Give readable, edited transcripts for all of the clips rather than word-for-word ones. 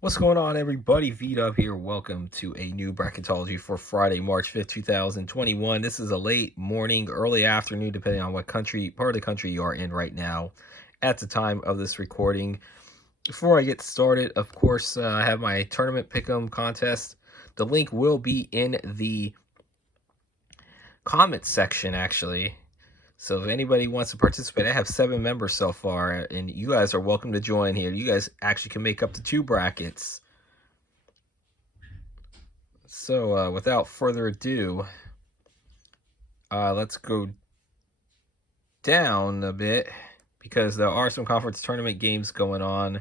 What's going on, everybody? V-Dub here. Welcome to a new Bracketology for Friday, March 5th, 2021. This is a late morning, early afternoon, depending on what part of the country you are in right now at the time of this recording. Before I get started, of course, I have my tournament pick'em contest. The link will be in the comments section, actually. So if anybody wants to participate, I have 7 members so far, and you guys are welcome to join here. You guys actually can make up to 2 brackets. So without further ado, let's go down a bit because there are some conference tournament games going on.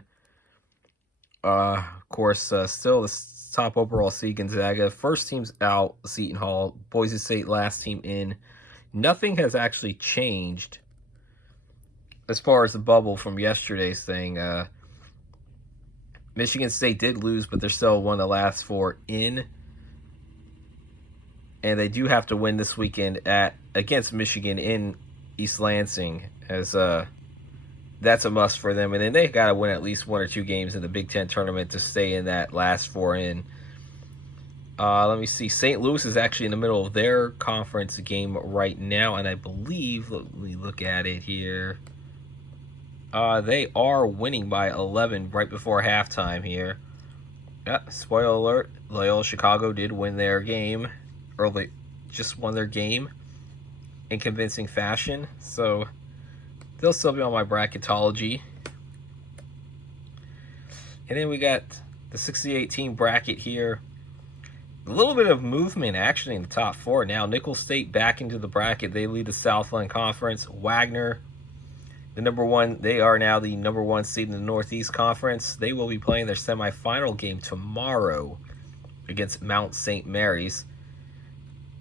Of course, still the top overall seed Gonzaga. First team's out, Seton Hall. Boise State last team in. Nothing has actually changed as far as the bubble from yesterday's thing. Michigan State did lose, but they're still one of the last 4 in. And they do have to win this weekend against Michigan in East Lansing, as that's a must for them. And then they got to win at least 1 or 2 games in the Big Ten tournament to stay in that last 4 in. Let me see. St. Louis is actually in the middle of their conference game right now, and I believe, let me look at it here. They are winning by 11 right before halftime here. Yeah, spoiler alert, Loyola Chicago did win their game. Early, just won their game in convincing fashion. So they'll still be on my bracketology. And then we got the 68 team bracket here. A little bit of movement actually in the top 4 now. Nicholls State back into the bracket. They lead the Southland Conference. Wagner, the number 1, they are now the number 1 seed in the Northeast Conference. They will be playing their semifinal game tomorrow against Mount St. Mary's.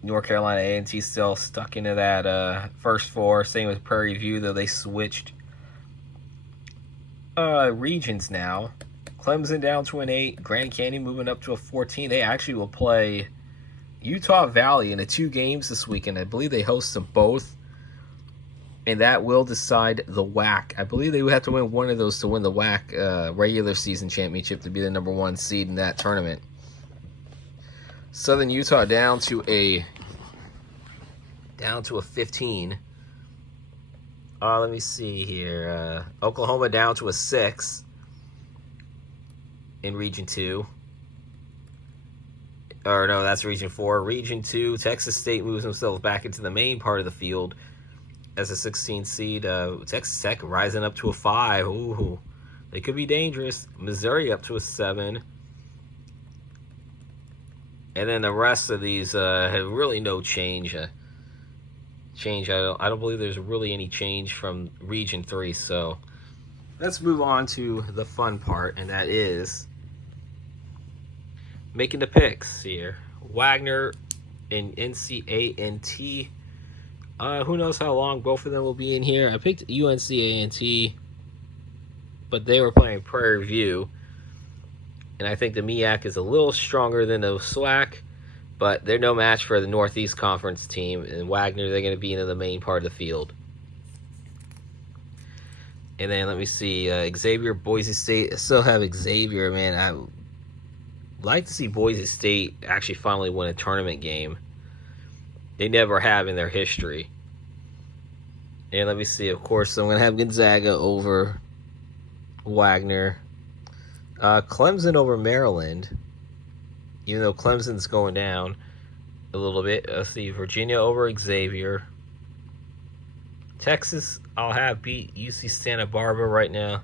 North Carolina A&T still stuck into that first 4. Same with Prairie View, though they switched regions now. Clemson down to an 8. Grand Canyon moving up to a 14. They actually will play Utah Valley in the 2 games this weekend. I believe they host them both. And that will decide the WAC. I believe they would have to win one of those to win the WAC regular season championship to be the number 1 seed in that tournament. Southern Utah down to a 15. Let me see here. Oklahoma down to a 6 in Region 2. Or no, that's Region 4. Region 2, Texas State moves themselves back into the main part of the field as a 16 seed. Texas Tech rising up to a 5. Ooh, they could be dangerous. Missouri up to a 7. And then the rest of these have really no change. I don't believe there's really any change from Region 3. So let's move on to the fun part, and that is making the picks here. Wagner and NCANT. Who knows how long both of them will be in here. I picked UNCANT, but they were playing Prairie View. And I think the MEAC is a little stronger than the SWAC, but they're no match for the Northeast Conference team. And Wagner, they're going to be in the main part of the field. And then let me see, Xavier, Boise State. I still have Xavier, man. I would like to see Boise State actually finally win a tournament game. They never have in their history. And let me see, of course, I'm going to have Gonzaga over Wagner. Clemson over Maryland, even though Clemson's going down a little bit. Let's see, Virginia over Xavier. Texas, I'll have beat UC Santa Barbara right now.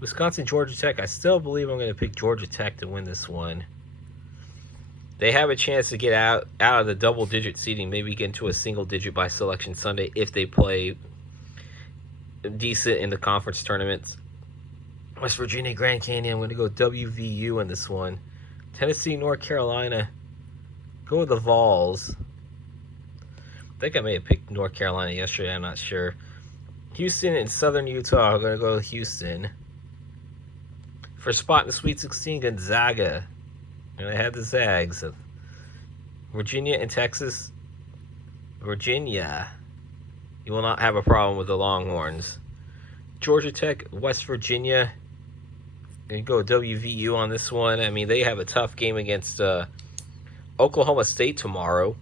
Wisconsin, Georgia Tech, I still believe I'm going to pick Georgia Tech to win this one. They have a chance to get out of the double-digit seeding, maybe get into a single-digit by Selection Sunday if they play decent in the conference tournaments. West Virginia, Grand Canyon, I'm going to go WVU in this one. Tennessee, North Carolina, go with the Vols. I think I may have picked North Carolina yesterday, I'm not sure. Houston and Southern Utah, I'm going to go with Houston. For a spot in the Sweet 16, Gonzaga. And I had the Zags. Virginia and Texas. Virginia. You will not have a problem with the Longhorns. Georgia Tech, West Virginia. You go WVU on this one. I mean, they have a tough game against Oklahoma State tomorrow.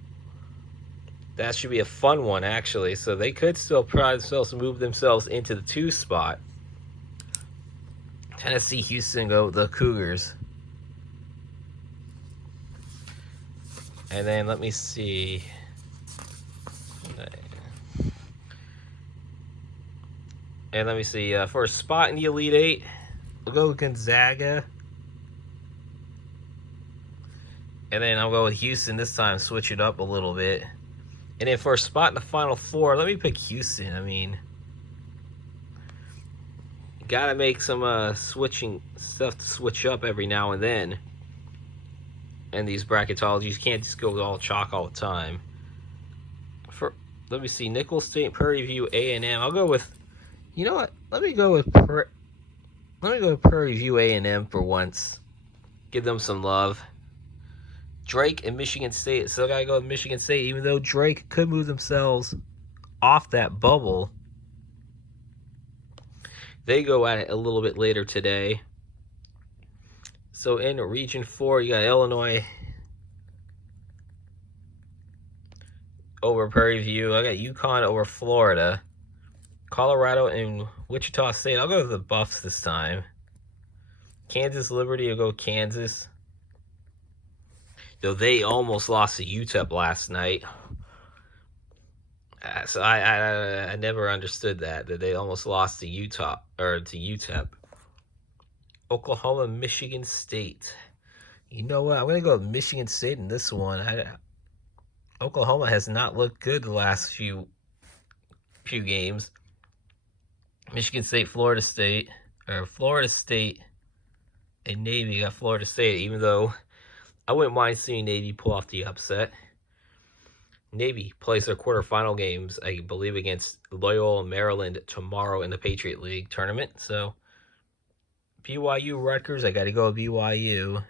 That should be a fun one, actually. So they could still try themselves to move themselves into the 2 spot. Tennessee, Houston go the Cougars. And then let me see. And let me see. For a spot in the Elite 8, we'll go with Gonzaga. And then I'll go with Houston this time, switch it up a little bit. And then for a spot in the Final Four, let me pick Houston. I mean, you gotta make some switching stuff to switch up every now and then. And these bracketologies, you can't just go all chalk all the time. Let me see, Nicholls State, Prairie View, A&M. I'll go with, you know what? Let me go with Prairie View A&M for once. Give them some love. Drake and Michigan State. Still gotta go with Michigan State, even though Drake could move themselves off that bubble. They go at it a little bit later today. So in Region 4, you got Illinois over Prairie View. I got UConn over Florida. Colorado and Wichita State. I'll go with the Buffs this time. Kansas Liberty, I'll go Kansas. Though they almost lost to UTEP last night. So I never understood that they almost lost to UTEP. Oklahoma, Michigan State. You know what? I'm going to go with Michigan State in this one. Oklahoma has not looked good the last few games. Michigan State, Florida State, and Navy got Florida State, even though I wouldn't mind seeing Navy pull off the upset. Navy plays their quarterfinal games, I believe, against Loyola Maryland tomorrow in the Patriot League tournament. So, BYU, Rutgers, I got to go with BYU.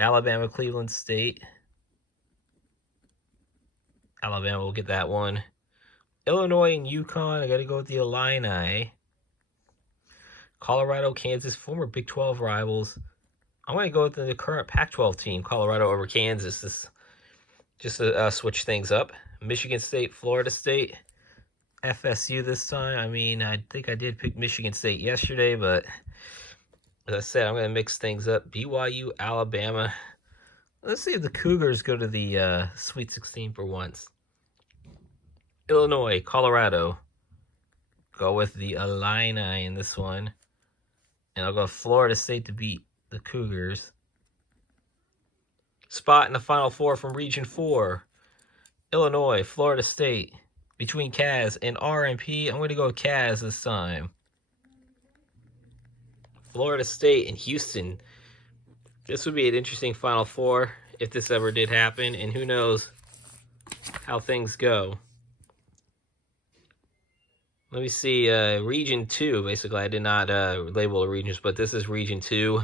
Alabama, Cleveland State. Alabama will get that one. Illinois and UConn, I got to go with the Illini. Colorado, Kansas, former Big 12 rivals. I'm going to go with the current Pac-12 team, Colorado over Kansas, just to switch things up. Michigan State, Florida State, FSU this time. I mean, I think I did pick Michigan State yesterday, but as I said, I'm going to mix things up. BYU, Alabama. Let's see if the Cougars go to the Sweet 16 for once. Illinois, Colorado. Go with the Illini in this one. And I'll go Florida State to beat the Cougars. Spot in the Final Four from Region 4. Illinois, Florida State. Between Caz and RMP, I'm going to go with Caz this time. Florida State and Houston. This would be an interesting Final Four if this ever did happen. And who knows how things go. Let me see, Region 2, basically. I did not label the regions, but this is Region 2.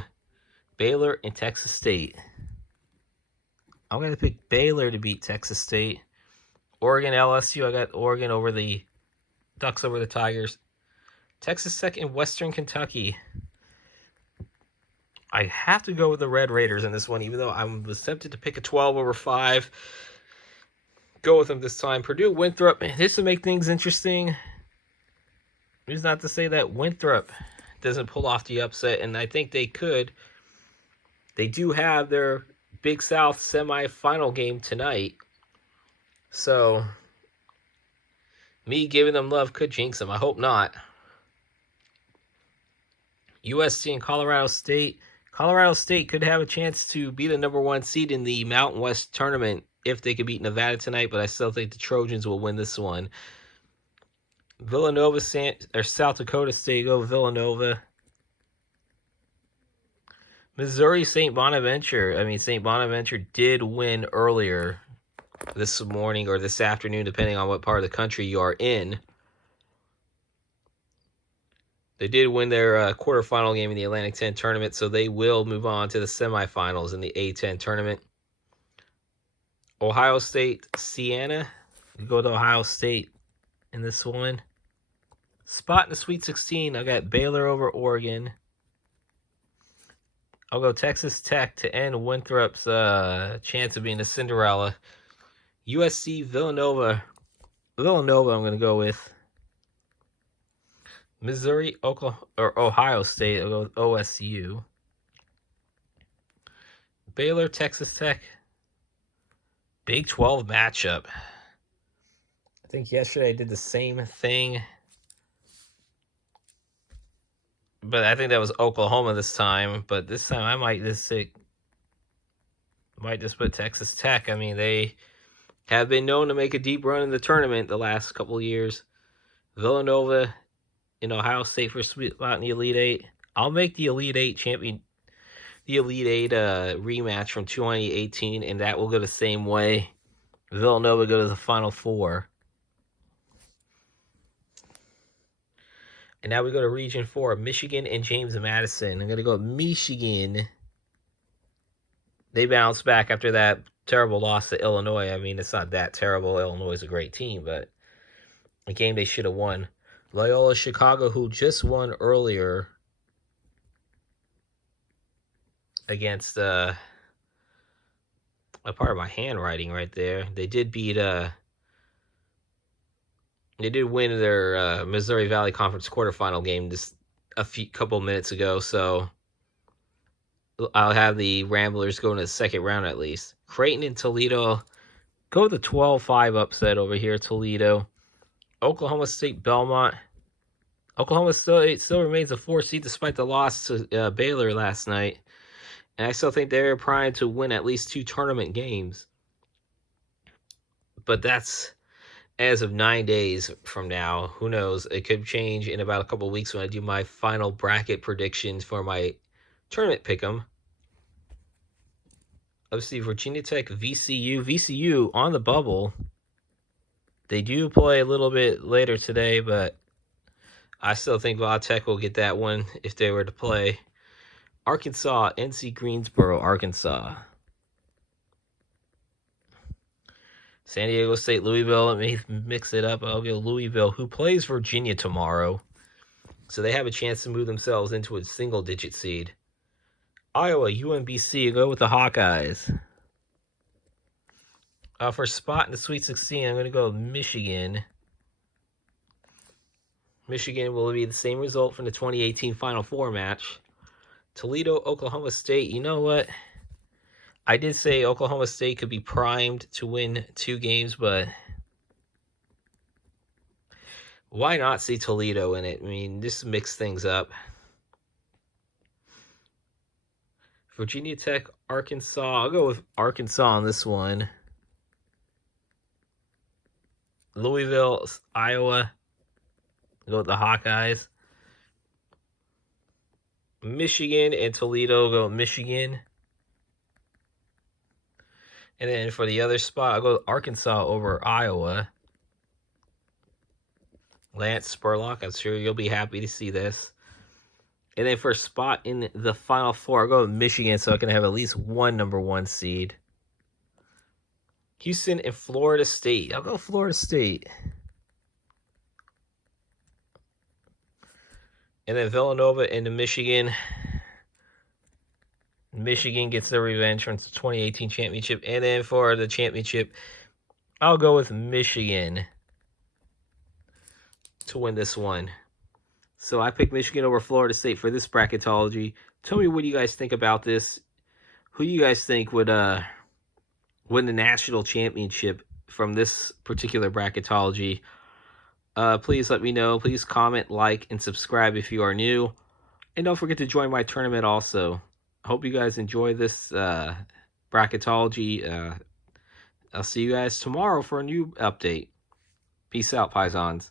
Baylor and Texas State. I'm going to pick Baylor to beat Texas State. Oregon, LSU, I got Oregon over the Ducks over the Tigers. Texas Tech and Western Kentucky. I have to go with the Red Raiders in this one, even though I was tempted to pick a 12 over 5. Go with them this time. Purdue, Winthrop. This would make things interesting. It's not to say that Winthrop doesn't pull off the upset, and I think they could. They do have their Big South semifinal game tonight. So, me giving them love could jinx them. I hope not. USC and Colorado State. Colorado State could have a chance to be the number 1 seed in the Mountain West tournament if they could beat Nevada tonight, but I still think the Trojans will win this one. Villanova, South Dakota State, go Villanova. Missouri, St. Bonaventure. I mean, St. Bonaventure did win earlier this morning or this afternoon, depending on what part of the country you are in. They did win their quarterfinal game in the Atlantic 10 tournament, so they will move on to the semifinals in the A10 tournament. Ohio State, Siena. We go to Ohio State in this one. Spot in the Sweet 16, I got Baylor over Oregon. I'll go Texas Tech to end Winthrop's chance of being a Cinderella. USC Villanova. Villanova I'm going to go with. Missouri, Oklahoma, or Ohio State. I'll go with OSU. Baylor, Texas Tech. Big 12 matchup. I think yesterday I did the same thing. But I think that was Oklahoma this time. But this time I might just put Texas Tech. I mean, they have been known to make a deep run in the tournament the last couple of years. Villanova in Ohio State for a sweet spot in the Elite Eight. I'll make the Elite Eight rematch from 2018, and that will go the same way. Villanova go to the Final Four. And now we go to Region 4, Michigan and James Madison. I'm going to go Michigan. They bounced back after that terrible loss to Illinois. I mean, it's not that terrible. Illinois is a great team, but a game they should have won. Loyola Chicago, who just won earlier against a part of my handwriting right there. They did beat they did win their Missouri Valley Conference quarterfinal game just a couple minutes ago, so I'll have the Ramblers go into the second round at least. Creighton and Toledo. Go with the 12-5 upset over here, Toledo. Oklahoma State Belmont. Oklahoma State still remains a 4 seed despite the loss to Baylor last night. And I still think they're primed to win at least 2 tournament games. But that's as of 9 days from now. Who knows? It could change in about a couple of weeks when I do my final bracket predictions for my tournament pick'em. Obviously, Virginia Tech, VCU. VCU on the bubble. They do play a little bit later today, but I still think Va Tech will get that one if they were to play. Arkansas, NC Greensboro, Arkansas. San Diego State, Louisville. Let me mix it up. I'll go Louisville, who plays Virginia tomorrow. So they have a chance to move themselves into a single-digit seed. Iowa, UMBC. Go with the Hawkeyes. For a spot in the Sweet 16, I'm going to go Michigan. Michigan will be the same result from the 2018 Final Four match. Toledo, Oklahoma State. You know what? I did say Oklahoma State could be primed to win 2 games, but why not see Toledo in it? I mean, just mix things up. Virginia Tech, Arkansas. I'll go with Arkansas on this one. Louisville, Iowa. I'll go with the Hawkeyes. Michigan and Toledo. I'll go with Michigan. And then for the other spot, I'll go with Arkansas over Iowa. Lance Spurlock, I'm sure you'll be happy to see this. And then for a spot in the Final Four, I'll go with Michigan so I can have at least one number 1 seed. Houston and Florida State. I'll go Florida State. And then Villanova into Michigan. Michigan gets their revenge from the 2018 championship. And then for the championship, I'll go with Michigan to win this one. So I picked Michigan over Florida State for this bracketology. Tell me what you guys think about this. Who you guys think would win the national championship from this particular bracketology? Please let me know. Please comment, like, and subscribe if you are new. And don't forget to join my tournament also. I hope you guys enjoy this bracketology. I'll see you guys tomorrow for a new update. Peace out, Paisans.